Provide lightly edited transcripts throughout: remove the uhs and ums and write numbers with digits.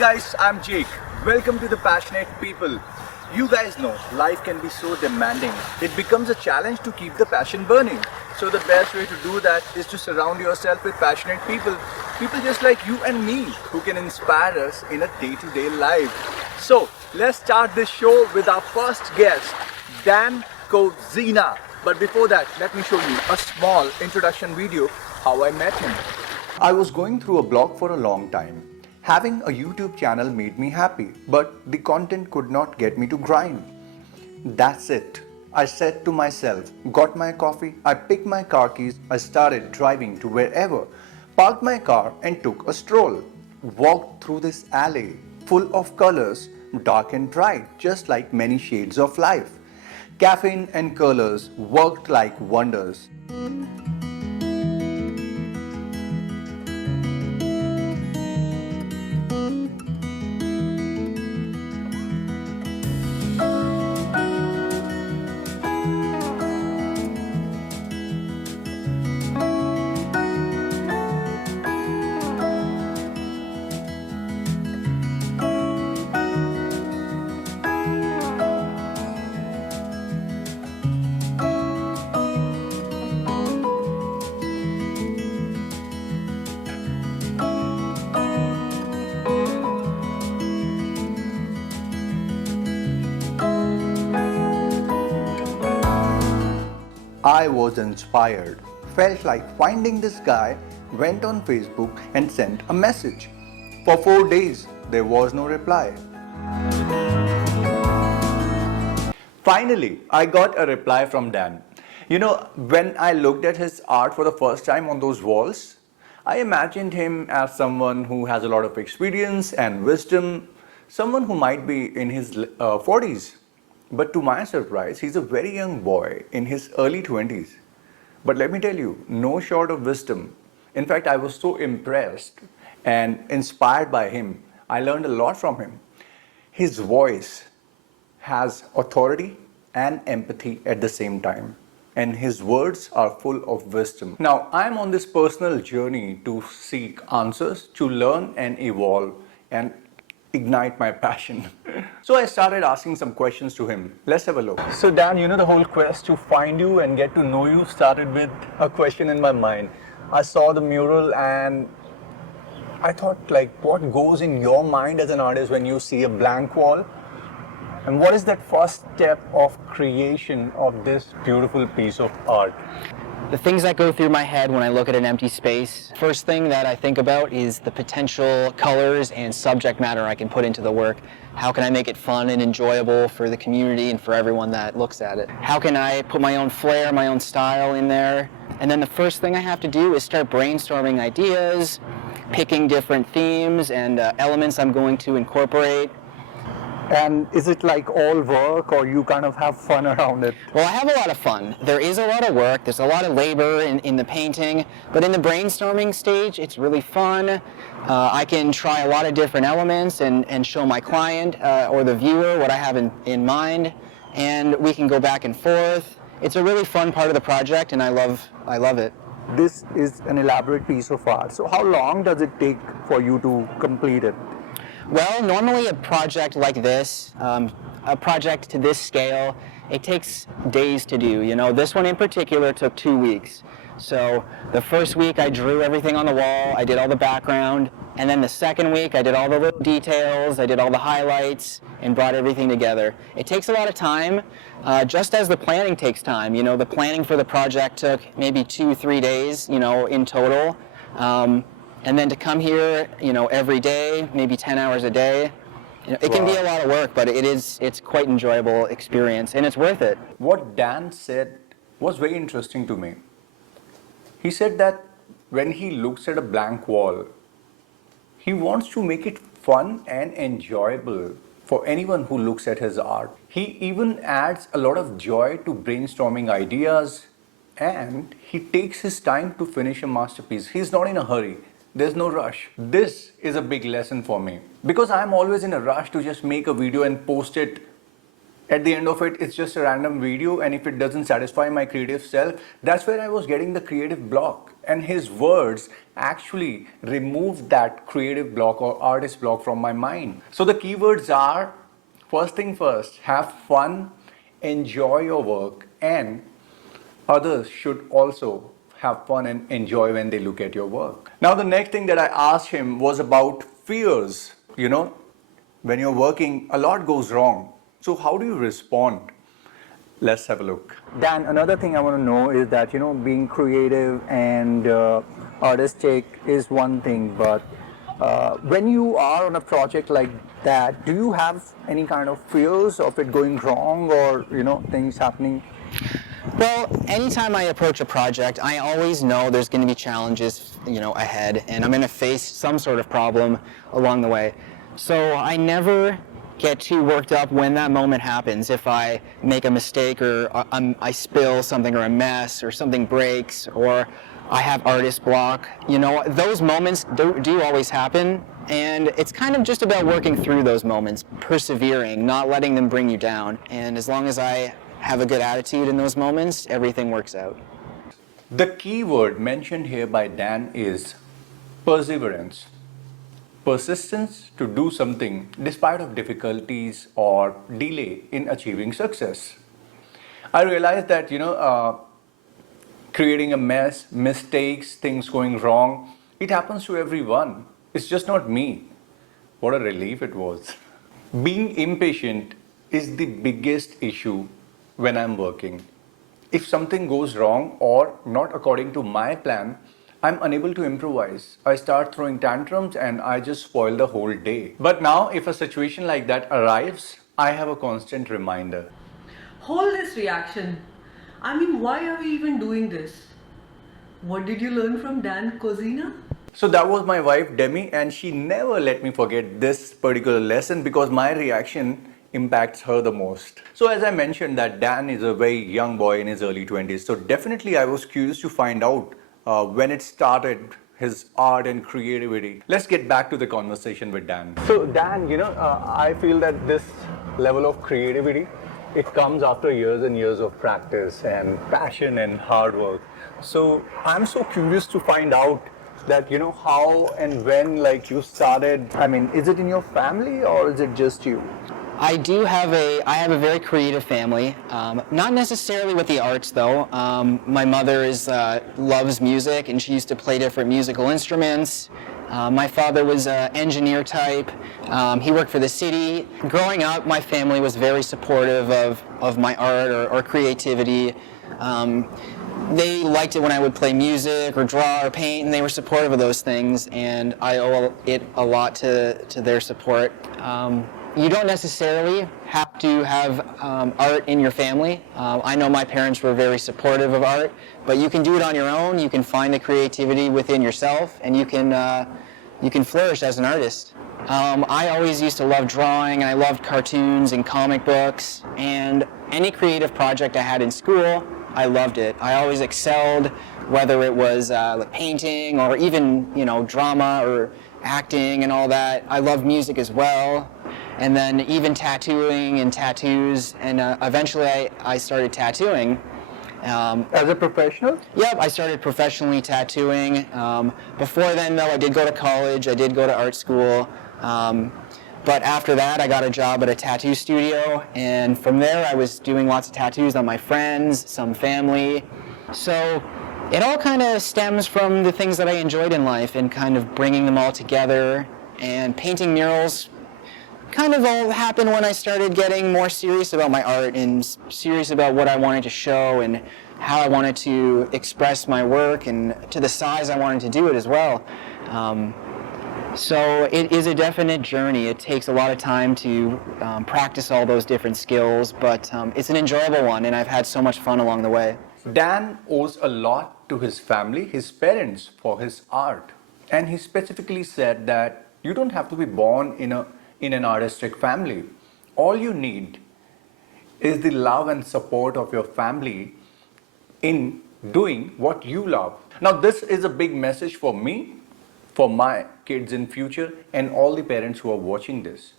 guys, I'm Jake. Welcome to the Passionate People. You guys know life can be so demanding. It becomes a challenge to keep the passion burning. So the best way to do that is to surround yourself with passionate people. People just like you and me who can inspire us in a day-to-day life. So let's start this show with our first guest, Dan Kozina. But before that, let me show you a small introduction video how I met him. I was going through a blog for a long time. Having a YouTube channel made me happy, but the content could not get me to grind. That's it. I said to myself, got my coffee, I picked my car keys, I started driving to wherever, parked my car and took a stroll. Walked through this alley, full of colors, dark and bright, just like many shades of life. Caffeine and colors worked like wonders. I was inspired, felt like finding this guy, went on Facebook and sent a message. For 4 days, there was no reply. Finally, I got a reply from Dan. You know, when I looked at his art for the first time on those walls, I imagined him as someone who has a lot of experience and wisdom, someone who might be in his 40s. But to my surprise, he's a very young boy in his early 20s. But let me tell you, no short of wisdom. In fact, I was so impressed and inspired by him. I learned a lot from him. His voice has authority and empathy at the same time. And his words are full of wisdom. Now, I'm on this personal journey to seek answers, to learn and evolve and ignite my passion. So I started asking some questions to him. Let's have a look. So Dan, you know, the whole quest to find you and get to know you started with a question in my mind. I saw the mural and I thought, like, what goes in your mind as an artist when you see a blank wall? And what is that first step of creation of this beautiful piece of art? The things that go through my head when I look at an empty space, first thing that I think about is the potential colors and subject matter I can put into the work. How can I make it fun and enjoyable for the community and for everyone that looks at it? How can I put my own flair, my own style in there? And then the first thing I have to do is start brainstorming ideas, picking different themes and elements I'm going to incorporate. And is it like all work or you kind of have fun around it? Well, I have a lot of fun. There is a lot of work, there's a lot of labor in the painting, but in the brainstorming stage, it's really fun. I can try a lot of different elements and show my client or the viewer what I have in mind, and we can go back and forth. It's a really fun part of the project, and I love it. This is an elaborate piece of art. So how long does it take for you to complete it? Well, normally a project like this, a project to this scale, it takes days to do. You know, this one in particular took 2 weeks. So the first week I drew everything on the wall, I did all the background, and then the second week I did all the little details, I did all the highlights, and brought everything together. It takes a lot of time, just as the planning takes time. You know, the planning for the project took maybe 2-3 days, you know, in total. And then to come here, you know, every day, maybe 10 hours a day, you know, it can be a lot of work, but it's quite enjoyable experience, and it's worth it. What Dan said was very interesting to me. He said that when he looks at a blank wall, he wants to make it fun and enjoyable for anyone who looks at his art. He even adds a lot of joy to brainstorming ideas, and he takes his time to finish a masterpiece. He's not in a hurry. There's no rush. This is a big lesson for me because I'm always in a rush to just make a video and post it At the end of it, it's just a random video, and if it doesn't satisfy my creative self, that's where I was getting the creative block. And his words actually removed that creative block or artist block from my mind. So the keywords are, first thing first, have fun, enjoy your work, and others should also have fun and enjoy when they look at your work. Now, the next thing that I asked him was about fears. When you're working, a lot goes wrong. So how do you respond? Let's have a look. Dan, another thing I want to know is that, being creative and artistic is one thing, but when you are on a project like that, do you have any kind of fears of it going wrong or, things happening? Well, anytime I approach a project, I always know there's going to be challenges, ahead, and I'm going to face some sort of problem along the way. So I never get too worked up when that moment happens. If I make a mistake or I spill something or a mess or something breaks or I have artist block, those moments do always happen. And it's kind of just about working through those moments, persevering, not letting them bring you down. And as long as I have a good attitude in those moments, everything works out. The key word mentioned here by Dan is perseverance. Persistence to do something despite of difficulties or delay in achieving success. I realized that, creating a mess, mistakes, things going wrong, it happens to everyone. It's just not me. What a relief it was. Being impatient is the biggest issue when I'm working. If something goes wrong or not according to my plan, I'm unable to improvise. I start throwing tantrums and I just spoil the whole day. But now, if a situation like that arrives, I have a constant reminder. Hold this reaction. I mean, why are we even doing this? What did you learn from Dan Kozina? So that was my wife Demi, and she never let me forget this particular lesson because my reaction impacts her the most. So as I mentioned that Dan is a very young boy in his early 20s. So definitely I was curious to find out when it started, his art and creativity. Let's get back to the conversation with Dan. So Dan, I feel that this level of creativity, it comes after years and years of practice and passion and hard work. So I'm so curious to find out that, how and when you started. I mean, is it in your family or is it just you? I have a very creative family, not necessarily with the arts though. My mother loves music and she used to play different musical instruments. My father was an engineer type. He worked for the city. Growing up, my family was very supportive of my art or creativity. They liked it when I would play music or draw or paint, and they were supportive of those things, and I owe it a lot to their support. You don't necessarily have to have art in your family. I know my parents were very supportive of art, but you can do it on your own. You can find the creativity within yourself, and you can flourish as an artist. I always used to love drawing, and I loved cartoons and comic books, and any creative project I had in school, I loved it. I always excelled, whether it was like painting or even drama or acting and all that. I loved music as well, and then even tattooing and tattoos, and eventually I started tattooing. As a professional? Yep, I started professionally tattooing. Before then, though, I did go to college. I did go to art school. But after that, I got a job at a tattoo studio, and from there, I was doing lots of tattoos on my friends, some family. So it all kind of stems from the things that I enjoyed in life and kind of bringing them all together. And painting murals kind of all happened when I started getting more serious about my art and serious about what I wanted to show and how I wanted to express my work and to the size I wanted to do it as well. So it is a definite journey. It takes a lot of time to practice all those different skills, but it's an enjoyable one, and I've had so much fun along the way. Dan owes a lot to his family, his parents, for his art. And he specifically said that you don't have to be born in an artistic family. All you need is the love and support of your family in doing what you love. Now, this is a big message for me, for my kids in future, and all the parents who are watching this.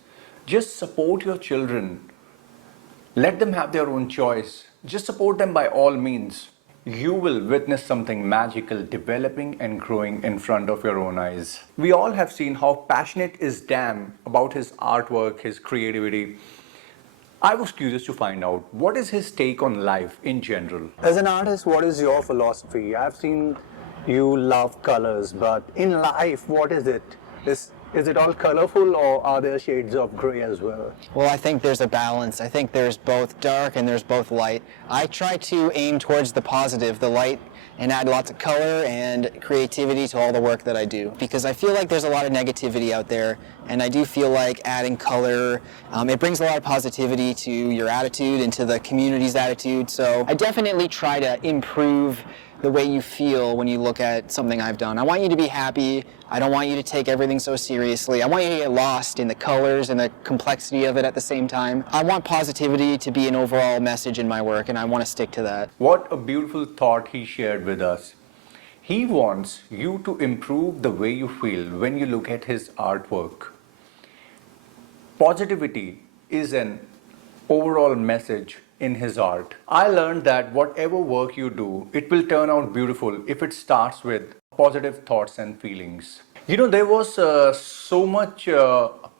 Just support your children Let them have their own choice. Just support them by all means. You will witness something magical developing and growing in front of your own eyes. We all have seen how passionate is Dan about his artwork, his creativity. I was curious to find out what is his take on life in general. As an artist, what is your philosophy? I've seen you love colors, but in life, what is it? Is it all colorful or are there shades of gray as well? Well, I think there's a balance. I think there's both dark and there's both light. I try to aim towards the positive, the light, and add lots of color and creativity to all the work that I do. Because I feel like there's a lot of negativity out there, and I do feel like adding color, it brings a lot of positivity to your attitude and to the community's attitude. So I definitely try to improve the way you feel when you look at something I've done. I want you to be happy. I don't want you to take everything so seriously. I want you to get lost in the colors and the complexity of it at the same time. I want positivity to be an overall message in my work, and I want to stick to that. What a beautiful thought he shared with us. He wants you to improve the way you feel when you look at his artwork. Positivity is an overall message in his art. I learned that whatever work you do, it will turn out beautiful if it starts with positive thoughts and feelings. You know, there was so much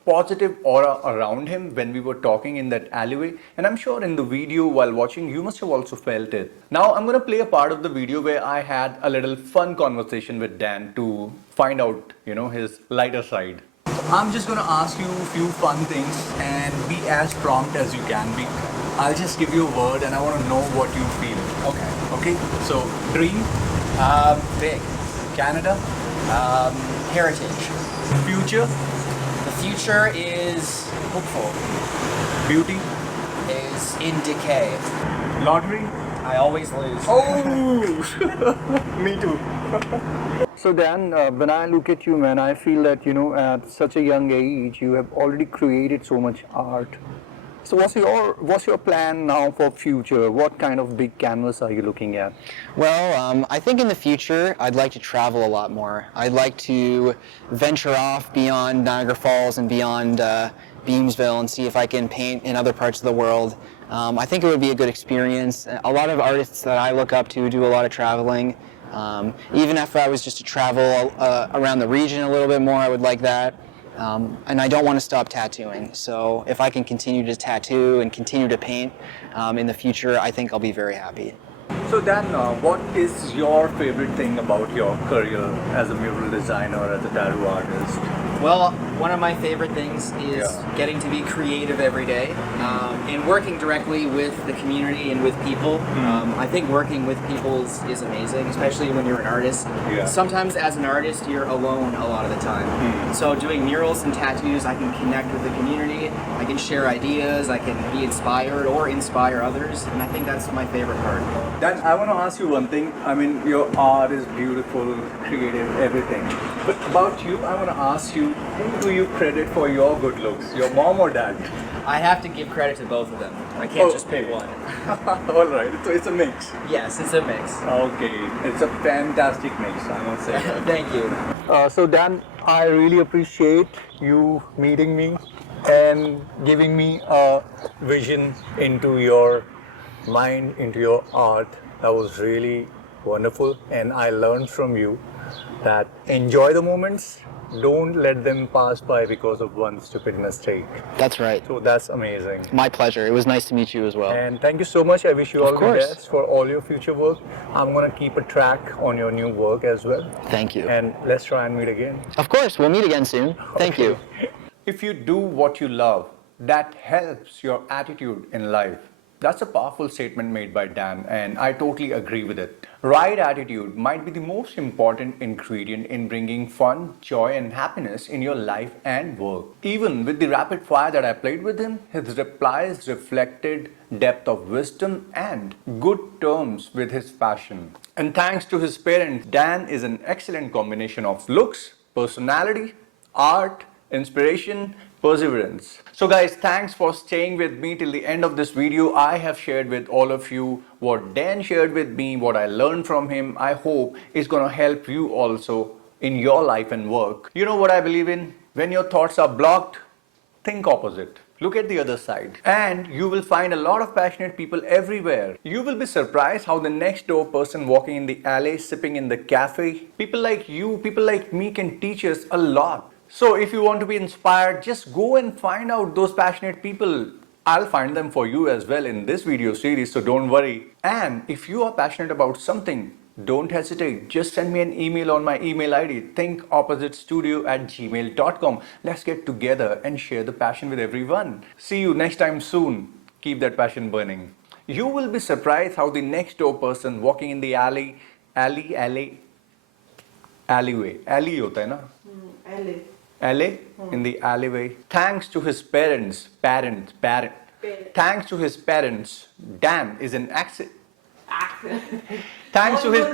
positive aura around him when we were talking in that alleyway, and I'm sure in the video while watching you must have also felt it. Now I'm going to play a part of the video where I had a little fun conversation with Dan to find out, his lighter side. I'm just going to ask you a few fun things and be as prompt as you can be. I'll just give you a word and I want to know what you feel. Okay, so dream, Big. Canada, Heritage. future, The future is hopeful. beauty, Is in decay. lottery. I always lose. Oh, me too. So Dan, when I look at you, man, I feel that, at such a young age, you have already created so much art. So what's your plan now for future? What kind of big canvas are you looking at? Well, I think in the future, I'd like to travel a lot more. I'd like to venture off beyond Niagara Falls and beyond Beamsville and see if I can paint in other parts of the world. I think it would be a good experience. A lot of artists that I look up to do a lot of traveling. Even if I was just to travel around the region a little bit more, I would like that. And I don't want to stop tattooing. So if I can continue to tattoo and continue to paint in the future, I think I'll be very happy. So Dan, what is your favorite thing about your career as a mural designer, as a tattoo artist? Well, one of my favorite things is Yeah. getting to be creative every day and working directly with the community and with people. I think working with people is amazing, especially when you're an artist. Yeah. Sometimes as an artist, you're alone a lot of the time. So doing murals and tattoos, I can connect with the community, I can share ideas, I can be inspired or inspire others, and I think that's my favorite part. Dan, I want to ask you one thing. I mean, your art is beautiful, creative, everything. But about you, I want to ask you, who do you credit for your good looks? Your mom or dad? I have to give credit to both of them. I can't just pick one. All right, so it's a mix. Yes, it's a mix. Okay, it's a fantastic mix, I must say. that. Thank you. So Dan, I really appreciate you meeting me and giving me a vision into your mind, into your art. That was really wonderful, and I learned from you that enjoy the moments, don't let them pass by because of one stupid mistake. That's right. So that's amazing. My pleasure. It was nice to meet you as well. And thank you so much. I wish you all the course. best for all your future work. I'm going to keep a track on your new work as well. Thank you. And let's try and meet again. Of course, we'll meet again soon. Thank you. If you do what you love, that helps your attitude in life. That's a powerful statement made by Dan, and I totally agree with it. Right attitude might be the most important ingredient in bringing fun, joy, and happiness in your life and work. Even with the rapid fire that I played with him, his replies reflected depth of wisdom and good terms with his passion. And thanks to his parents, Dan is an excellent combination of looks, personality, art, inspiration, perseverance. So guys, thanks for staying with me till the end of this video. I have shared with all of you what Dan shared with me, what I learned from him. I hope it's gonna help you also in your life and work. You know what I believe in? When your thoughts are blocked, think opposite. Look at the other side. And you will find a lot of passionate people everywhere. You will be surprised how the next door person walking in the alley, sipping in the cafe, people like you, people like me can teach us a lot. So if you want to be inspired, just go and find out those passionate people. I'll find them for you as well in this video series, so don't worry. And if you are passionate about something, don't hesitate. Just send me an email on my email ID, thinkoppositestudio@gmail.com. Let's get together and share the passion with everyone. See you next time soon. Keep that passion burning. You will be surprised how the next door person walking in the alleyway, alley hota hai na? Alley in the alleyway. Thanks to his parents, thanks to his parents, Dan is an accident. Thanks to his